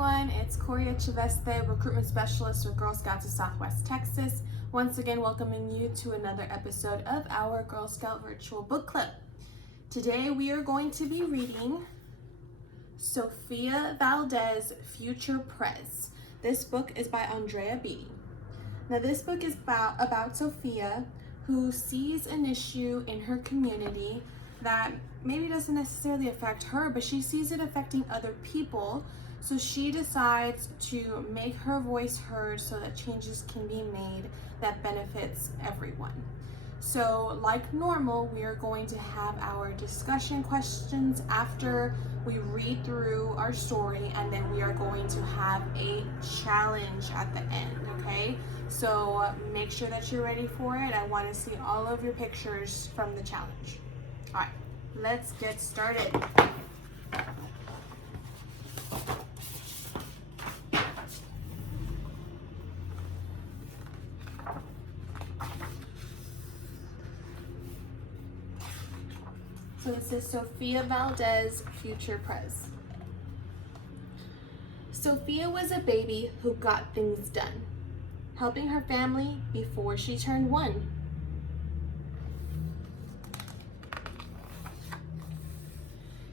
everyone, it's Coria Chaveste, recruitment specialist with Girl Scouts of Southwest Texas. Once again, welcoming you to another episode of our Girl Scout Virtual Book Club. Today we are going to be reading Sofia Valdez, Future Prez. This book is by Andrea Beaty. Now this book is about Sofia, who sees an issue in her community that maybe doesn't necessarily affect her, but she sees it affecting other people. So she decides to make her voice heard so that changes can be made that benefits everyone. So like normal, we are going to have our discussion questions after we read through our story, and then we are going to have a challenge at the end, okay? So make sure that you're ready for it. I want to see all of your pictures from the challenge. All right, let's get started. So this is Sofia Valdez, Future Prez. Sofia was a baby who got things done, helping her family before she turned 1.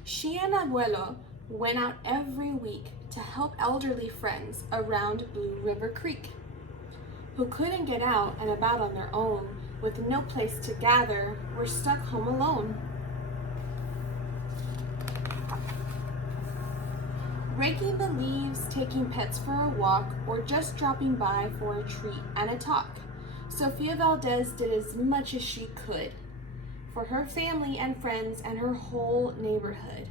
She and Abuelo went out every week to help elderly friends around Blue River Creek, who couldn't get out and about on their own with no place to gather, were stuck home alone. Raking the leaves, taking pets for a walk, or just dropping by for a treat and a talk, Sofia Valdez did as much as she could for her family and friends and her whole neighborhood.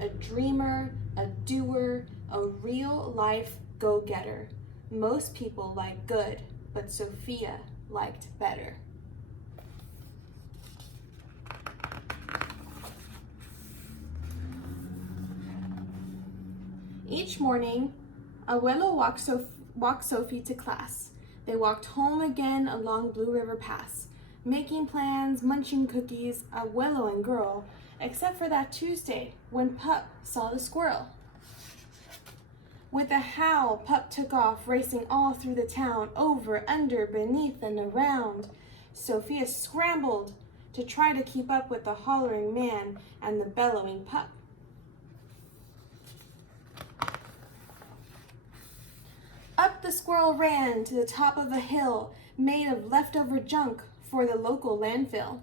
A dreamer, a doer, a real-life go-getter. Most people like good, but Sofia liked better. Each morning, Abuelo walked Sophie to class. They walked home again along Blue River Pass, making plans, munching cookies, Abuelo and girl, except for that Tuesday when Pup saw the squirrel. With a howl, Pup took off, racing all through the town, over, under, beneath, and around. Sofia scrambled to try to keep up with the hollering man and the bellowing Pup. Up the squirrel ran to the top of a hill made of leftover junk for the local landfill.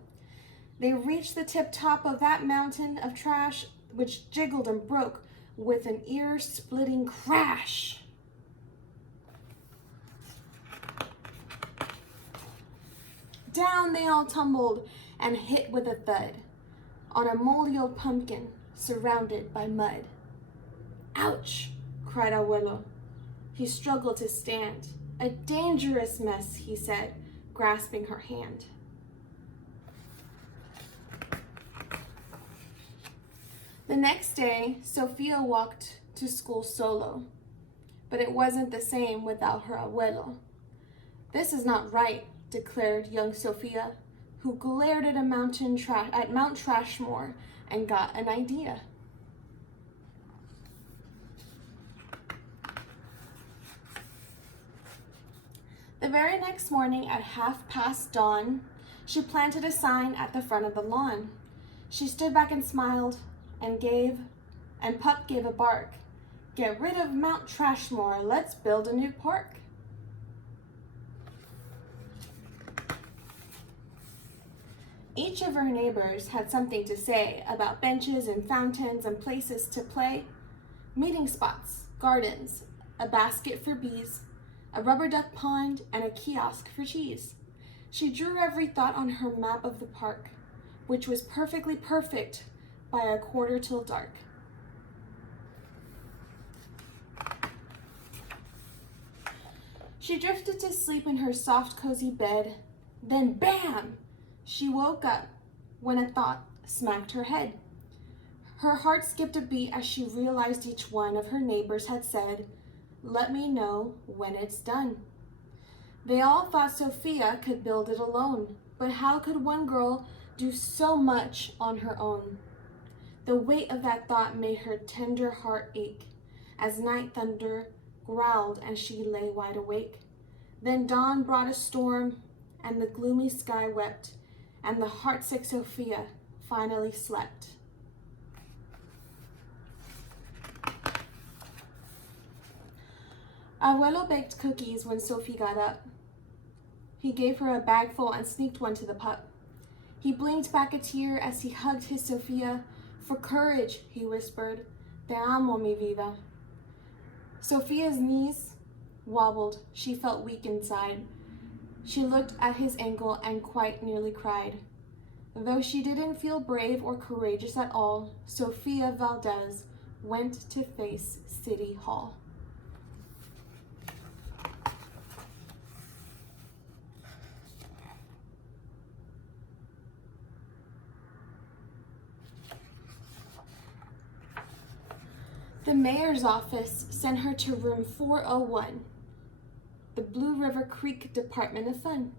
They reached the tip top of that mountain of trash, which jiggled and broke with an ear-splitting crash. Down they all tumbled and hit with a thud on a moldy old pumpkin surrounded by mud. "Ouch!" cried Abuelo. He struggled to stand. "A dangerous mess," he said, grasping her hand. The next day, Sofia walked to school solo, but it wasn't the same without her abuelo. "This is not right," declared young Sofia, who glared at Mount Trashmore and got an idea. The very next morning at 5:30 dawn, she planted a sign at the front of the lawn. She stood back and smiled, and Pup gave a bark. "Get rid of Mount Trashmore, let's build a new park." Each of her neighbors had something to say about benches and fountains and places to play, meeting spots, gardens, a basket for bees, a rubber duck pond, and a kiosk for cheese. She drew every thought on her map of the park, which was perfectly perfect by 1/4 till dark. She drifted to sleep in her soft, cozy bed. Then, bam! She woke up when a thought smacked her head. Her heart skipped a beat as she realized each one of her neighbors had said, "Let me know when it's done." They all thought Sofia could build it alone, but how could one girl do so much on her own? The weight of that thought made her tender heart ache. as night thunder growled and she lay wide awake. Then dawn brought a storm, and the gloomy sky wept, and the heartsick Sofia finally slept. Abuelo baked cookies when Sophie got up. He gave her a bagful and sneaked one to the pup. He blinked back a tear as he hugged his Sofia. For courage, he whispered. Te amo, mi vida. Sophia's knees wobbled. She felt weak inside. She looked at his ankle and quite nearly cried. Though she didn't feel brave or courageous at all, Sofia Valdez went to face City Hall. The mayor's office sent her to room 401, the Blue River Creek Department of Fun,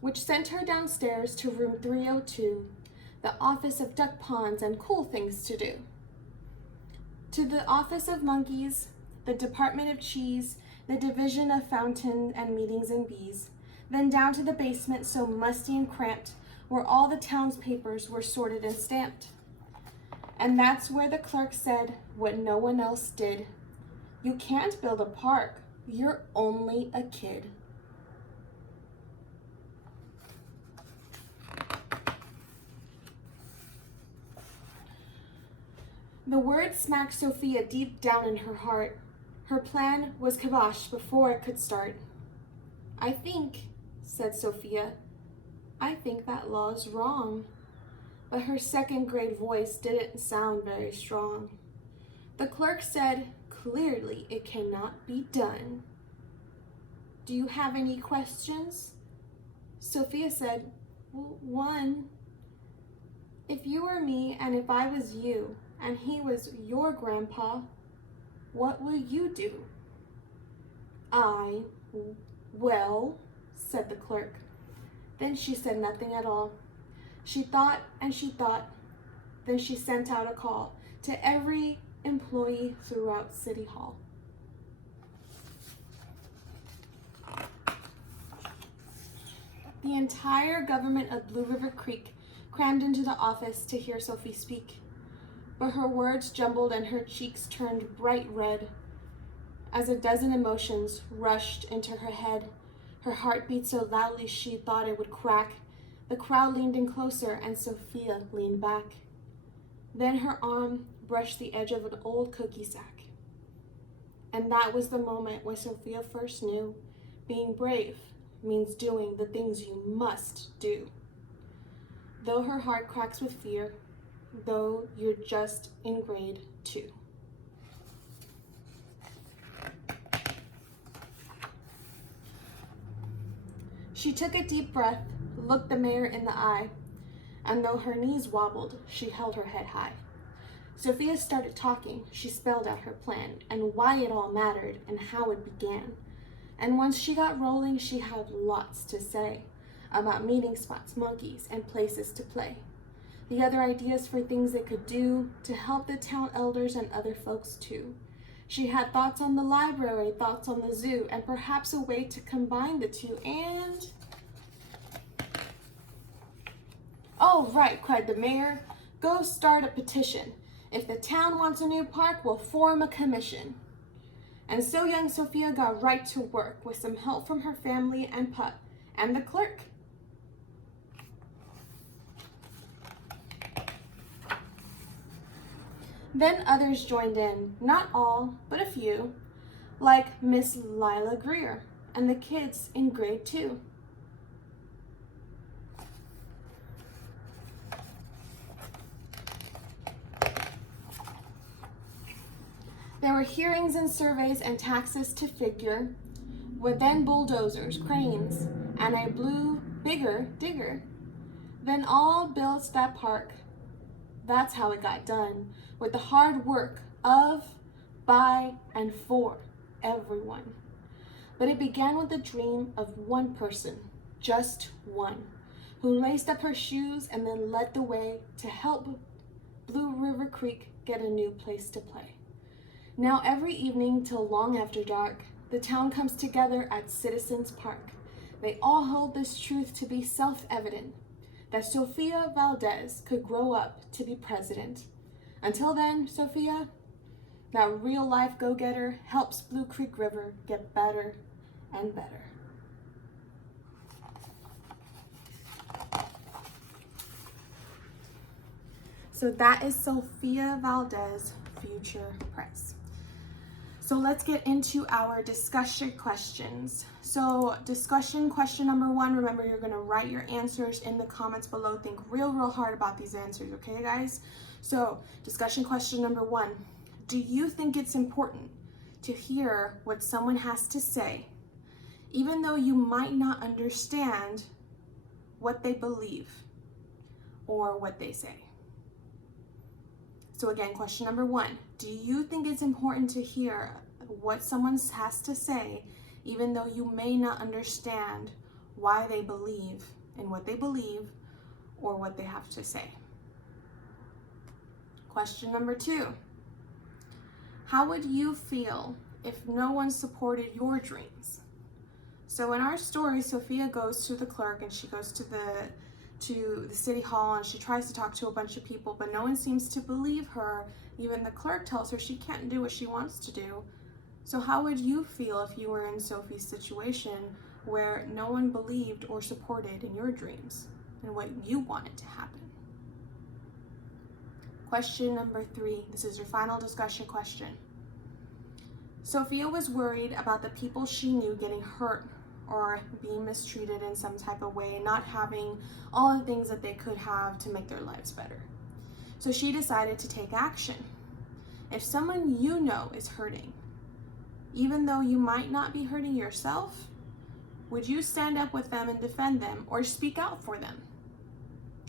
which sent her downstairs to room 302, the Office of Duck Ponds and Cool Things to Do, to the Office of Monkeys, the Department of Cheese, the Division of Fountain and Meetings and Bees, then down to the basement so musty and cramped, where all the town's papers were sorted and stamped. And that's where the clerk said what no one else did. You can't build a park. You're only a kid. The word smacked Sofia deep down in her heart. Her plan was kibosh before it could start. I think, said Sofia, I think that law's wrong. But her second grade voice didn't sound very strong. The clerk said, clearly it cannot be done. Do you have any questions? Sofia said, well, one. If you were me and if I was you and he was your grandpa, what will you do? Well, said the clerk. Then she said nothing at all. She thought and she thought. Then she sent out a call to every employee throughout City Hall. The entire government of Blue River Creek crammed into the office to hear Sophie speak. But her words jumbled and her cheeks turned bright red as a dozen emotions rushed into her head. Her heart beat so loudly she thought it would crack. The crowd leaned in closer and Sofia leaned back. Then her arm brushed the edge of an old cookie sack. And that was the moment where Sofia first knew being brave means doing the things you must do. Though her heart cracks with fear, though you're just in grade 2. She took a deep breath, looked the mayor in the eye, and though her knees wobbled, she held her head high. Sofia started talking. She spelled out her plan and why it all mattered and how it began. And once she got rolling, she had lots to say about meeting spots, monkeys, and places to play. The other ideas for things they could do to help the town elders and other folks too. She had thoughts on the library, thoughts on the zoo, and perhaps a way to combine the two and... "Oh, right," cried the mayor. "Go start a petition. If the town wants a new park, we'll form a commission." And so young Sofia got right to work with some help from her family and pup and the clerk. Then others joined in, not all, but a few, like Miss Lila Greer and the kids in grade 2. There were hearings and surveys and taxes to figure, with then bulldozers, cranes, and a blue, bigger digger. Then all built that park. That's how it got done, with the hard work of, by, and for everyone. But it began with the dream of one person, just one, who laced up her shoes and then led the way to help Blue River Creek get a new place to play. Now every evening till long after dark, the town comes together at Citizens Park. They all hold this truth to be self-evident, that Sofia Valdez could grow up to be president. Until then, Sofia, that real-life go-getter, helps Blue Creek River get better and better. So that is Sofia Valdez, future Prez. So let's get into our discussion questions. So discussion question number 1, remember you're gonna write your answers in the comments below. Think real hard about these answers, okay guys? So discussion question number 1, do you think it's important to hear what someone has to say, even though you might not understand what they believe or what they say? So again, question number 1, do you think it's important to hear what someone has to say, even though you may not understand why they believe in what they believe or what they have to say? Question number 2, how would you feel if no one supported your dreams? So in our story, Sofia goes to the clerk and she goes to the city hall and she tries to talk to a bunch of people, but no one seems to believe her. Even the clerk tells her she can't do what she wants to do. So how would you feel if you were in Sophie's situation where no one believed or supported in your dreams and what you wanted to happen? Question number 3, this is your final discussion question. Sofia was worried about the people she knew getting hurt or being mistreated in some type of way, not having all the things that they could have to make their lives better. So she decided to take action. If someone you know is hurting, even though you might not be hurting yourself, would you stand up with them and defend them or speak out for them?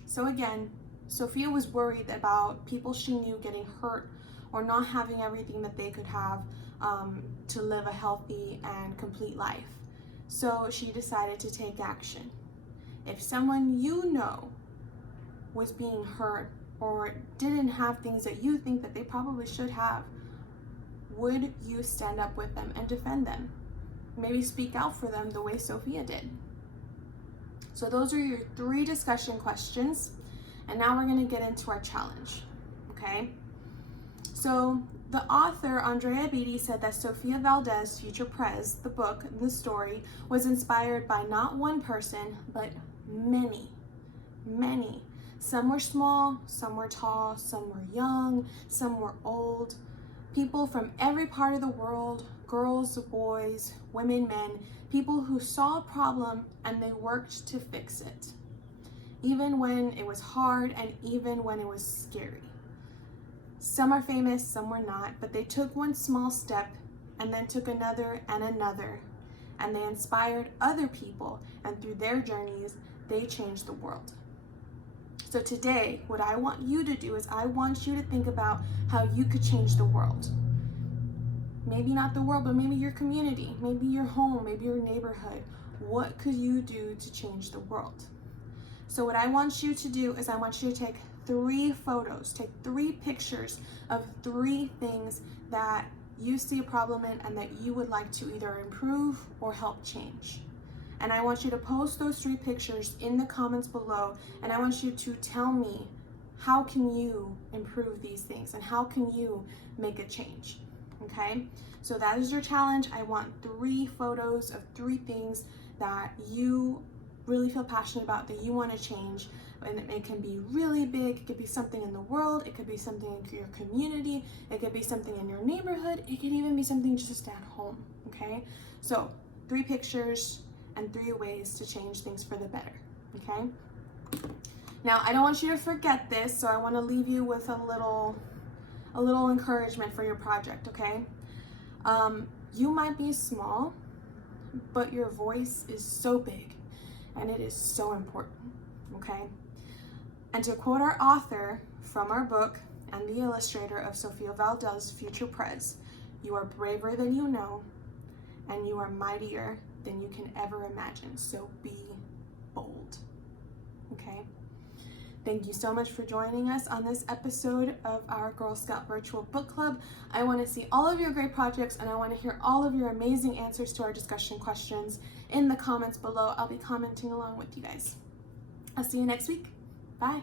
So again, Sofia was worried about people she knew getting hurt or not having everything that they could have to live a healthy and complete life. So she decided to take action. If someone you know was being hurt or didn't have things that you think that they probably should have, would you stand up with them and defend them? Maybe speak out for them the way Sofia did. So those are your 3 discussion questions. And now we're gonna get into our challenge, okay? So the author, Andrea Beaty, said that Sofia Valdez, future Prez, the book, the story, was inspired by not one person, but many. Some were small, some were tall, some were young, some were old. People from every part of the world, girls, boys, women, men, people who saw a problem and they worked to fix it. Even when it was hard and even when it was scary. Some are famous, some were not, but they took one small step and then took another and another, and they inspired other people, and through their journeys, they changed the world. So today, what I want you to do is I want you to think about how you could change the world. Maybe not the world, but maybe your community, maybe your home, maybe your neighborhood. What could you do to change the world? So what I want you to do is I want you to take 3 photos, take 3 pictures of 3 things that you see a problem in and that you would like to either improve or help change. And I want you to post those 3 pictures in the comments below, and I want you to tell me, how can you improve these things and how can you make a change, okay? So that is your challenge. I want 3 photos of 3 things that you really feel passionate about, that you want to change. And it can be really big, it could be something in the world, it could be something in your community, it could be something in your neighborhood, it could even be something just at home, okay? So 3 pictures and 3 ways to change things for the better, okay? Now, I don't want you to forget this, so I want to leave you with a little encouragement for your project, okay? You might be small, but your voice is so big, and it is so important, okay? And to quote our author from our book and the illustrator of Sofia Valdez, future Prez, you are braver than you know, and you are mightier than you can ever imagine. So be bold, okay? Thank you so much for joining us on this episode of our Girl Scout Virtual Book Club. I want to see all of your great projects, and I want to hear all of your amazing answers to our discussion questions in the comments below. I'll be commenting along with you guys. I'll see you next week. Bye.